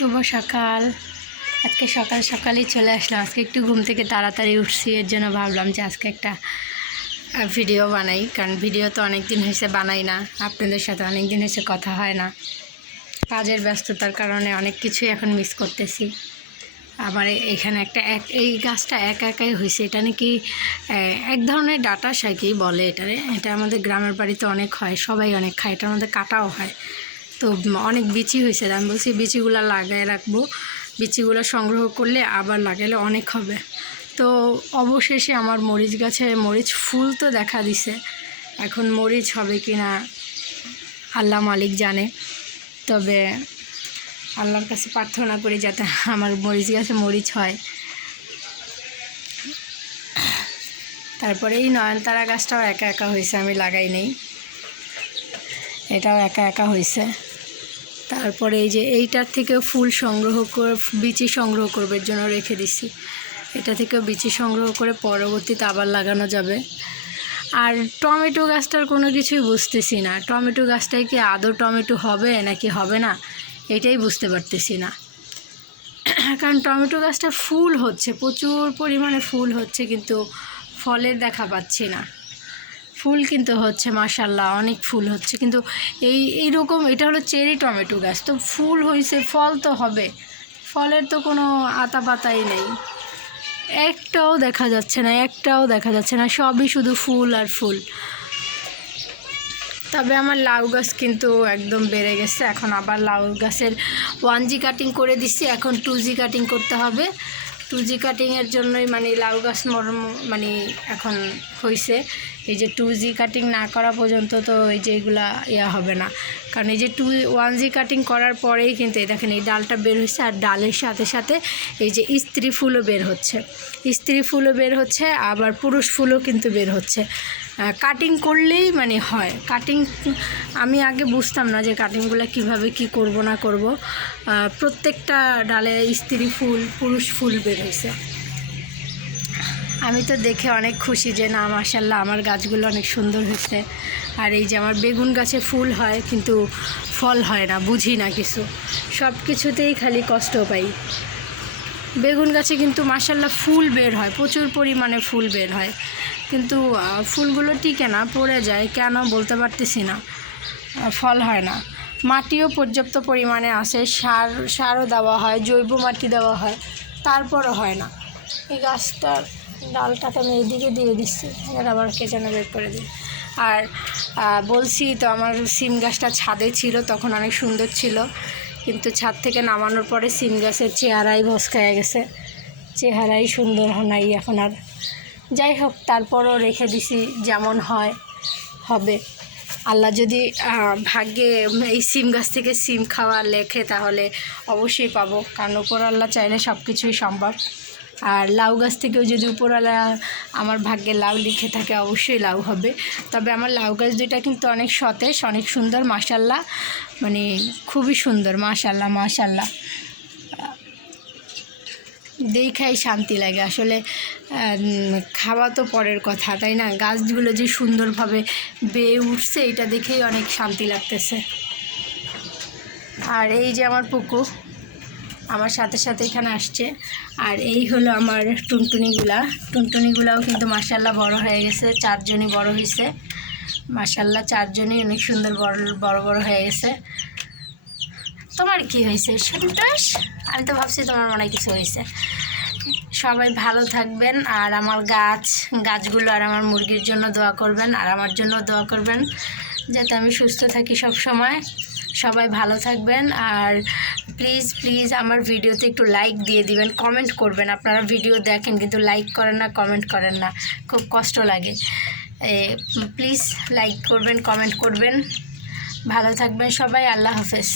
শুভ সকাল। আজকে সকাল সকালই চলে আসলাম। আজকে একটু ঘুম থেকে তাড়াতাড়ি উঠছি, এর জন্য ভাবলাম যে আজকে একটা ভিডিও বানাই। কারণ ভিডিও তো অনেক দিন হয়েছে বানাই না, আপনাদের সাথে অনেক দিন হয়েছে কথা হয় না। কাজের ব্যস্ততার কারণে অনেক কিছুই এখন মিস করতেছি। আবার এখানে এই গাছটা একা একাই হয়েছে। এটা নাকি এক ধরনের ডাটা শাকি বলে এটারে। এটা আমাদের গ্রামের বাড়িতে অনেক হয়, সবাই অনেক খায়। এটার মধ্যে কাটাও হয়। তো অনেক বিচি হয়েছে। আমি বলছি বিচিগুলো লাগাই রাখবো, বিচিগুলো সংগ্রহ করলে আবার লাগালে অনেক হবে। তো অবশেষে আমার মরিচ গাছে মরিচ ফুল তো দেখা দিছে। এখন মরিচ হবে কি না আল্লাহ মালিক জানে। তবে আল্লাহর কাছে প্রার্থনা করি যাতে আমার মরিচ গাছে মরিচ হয়। তারপরে এই নয়নতারা গাছটাও একা একা হয়েছে, আমি লাগাই নেই, এটাও একা একা হয়েছে। তারপরে এই যে এইটার থেকেও ফুল সংগ্রহ করে বিচি সংগ্রহ করবার জন্য রেখে দিছি। এটা থেকেও বিচি সংগ্রহ করে পরবর্তীতে আবার লাগানো যাবে। আর টমেটো গাছটার কোনো কিছুই বুঝতেছি না। টমেটো গাছটায় কি আদৌ টমেটো হবে নাকি হবে না, এটাই বুঝতে পারতেছি না। কারণ টমেটো গাছটা ফুল হচ্ছে, প্রচুর পরিমাণে ফুল হচ্ছে, কিন্তু ফলের দেখা পাচ্ছি না। ফুল কিন্তু হচ্ছে মাশাআল্লাহ, অনেক ফুল হচ্ছে, কিন্তু এইরকম এটা হলো চেরি টমেটো গাছ। তো ফুল হয়েছে, ফল তো হবে, ফলের তো কোনো আতা পাতাই নেই। একটাও দেখা যাচ্ছে না, সবই শুধু ফুল আর ফুল। তবে আমার লাউ গাছ কিন্তু একদম বেড়ে গেছে। এখন আবার লাউ গাছের 1G কাটিং করে দিচ্ছি, এখন 2G কাটিং করতে হবে। 2G কাটিংয়ের জন্যই লাউ গাছ এখন হয়েছে। এই যে 2G কাটিং না করা পর্যন্ত তো এই যে এগুলা হবে না। কারণ এই যে 1G কাটিং করার পরেই কিন্তু এই দেখেন এই ডালটা বের হয়েছে, আর ডালের সাথে সাথে এই যে স্ত্রী ফুলও বের হচ্ছে, আবার পুরুষ ফুলও কিন্তু বের হচ্ছে। কাটিং করলেই হয়। কাটিং আমি আগে বুঝতাম না যে কাটিংগুলো কিভাবে কি করব না করব। প্রত্যেকটা ডালে স্ত্রী ফুল পুরুষ ফুল বের হয়েছে। আমি তো দেখে অনেক খুশি যে না মাশাআল্লাহ আমার গাছগুলো অনেক সুন্দর হয়েছে। আর এই যে আমার বেগুন গাছে ফুল হয় কিন্তু ফল হয় না, বুঝি না কিছু, সব কিছুতেই খালি কষ্ট পাই। বেগুন গাছে কিন্তু মাশাআল্লাহ ফুল বের হয়, প্রচুর পরিমাণে ফুল বের হয়, কিন্তু ফুলগুলো টিকে না, পড়ে যায় কেন বলতে পারতেছি না, ফল হয় না। মাটিও পর্যাপ্ত পরিমাণে আসে, সারও দেওয়া হয়, জৈব মাটি দেওয়া হয়, তারপরও হয় না। এই গাছটার ডালটাকে আমি এইদিকে দিয়ে দিচ্ছি, এবার আবার কেচানো বের করে দিই। আর বলছি তো আমার সিম গাছটা ছাদে ছিল, তখন অনেক সুন্দর ছিল, কিন্তু ছাদ থেকে নামানোর পরে সিম গাছের চেহারাই ভস্কায় গেছে, চেহারাই সুন্দর নাই এখন আর। যাই হোক, তারপরও রেখে দিছি, যেমন হয় হবে। আল্লাহ যদি ভাগ্যে এই সিম গাছ থেকে সিম খাওয়া লেখে তাহলে অবশ্যই পাবো, কারণ উপরওয়ালা চাইলে সব কিছুই সম্ভব। আর লাউ গাছ থেকেও যদি উপরওয়ালা আমার ভাগ্যে লাউ লিখে থাকে অবশ্যই লাউ হবে। তবে আমার লাউ গাছ দুইটা কিন্তু অনেক সতেজ, অনেক সুন্দর মাশাআল্লাহ, খুবই সুন্দর মাশাআল্লাহ। দেখাই শান্তি লাগে আসলে। খাওয়া তো পরের কথা, তাই না? গাছগুলো যে সুন্দরভাবে বেয়ে উঠছে এটা দেখেই অনেক শান্তি লাগতেছে। আর এই যে আমার আমার সাথে সাথে এখানে আসছে। আর এই হলো আমার টুনটুনিগুলাও কিন্তু মাশাআল্লাহ বড় হয়ে গেছে, 4জনই বড় হয়েছে মাশাআল্লাহ, 4জনই অনেক সুন্দর বড় হয়ে গেছে। তোমার কি হয়েছে সন্তোষ? আমি তো ভাবছি তোমার মনে কিছু হয়েছে। সবাই ভালো থাকবেন, আর আমার গাছগুলো আর আমার মুরগির জন্য দোয়া করবেন, আর আমার জন্য দোয়া করবেন যাতে আমি সুস্থ থাকি সব সময়। সবাই ভালো থাকবেন, আর প্লিজ আমার ভিডিওতে একটু লাইক দিয়ে দিবেন, কমেন্ট করবেন। আপনারা ভিডিও দেখেন কিন্তু লাইক করেন না, কমেন্ট করেন না, খুব কষ্ট লাগে। প্লিজ লাইক করবেন, কমেন্ট করবেন। ভালো থাকবেন সবাই, আল্লাহ হাফেজ।